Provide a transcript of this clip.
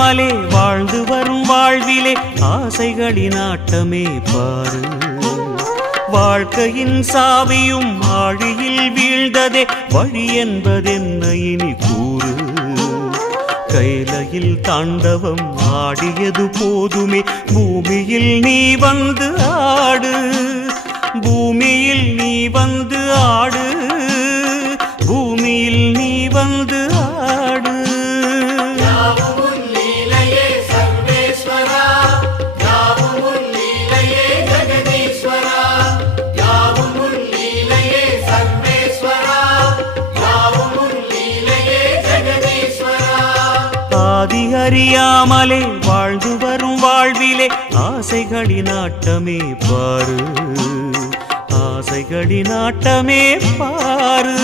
அறியாமலே வாழ்ந்து வரும் வாழ்விலே ஆசைகளின் ஆட்டமே பாரு. வாழ்க்கையின் சாவியும் ஆழியில் வீழ்ந்ததே வழி என்பதென்ன இனி கூறு. கைலையில் தாண்டவம் ஆடியது போதுமே, பூமியில் நீ வந்து ஆடு, பூமியில் நீ வந்து ஆடு, பூமியில் நீ வந்து ஆடு. ஆதி அறியாமலே வாழ்ந்து வரும் வாழ்விலே ஆசைகளின் ஆட்டமே பாரு, ஆசைகளின் ஆட்டமே பாரு.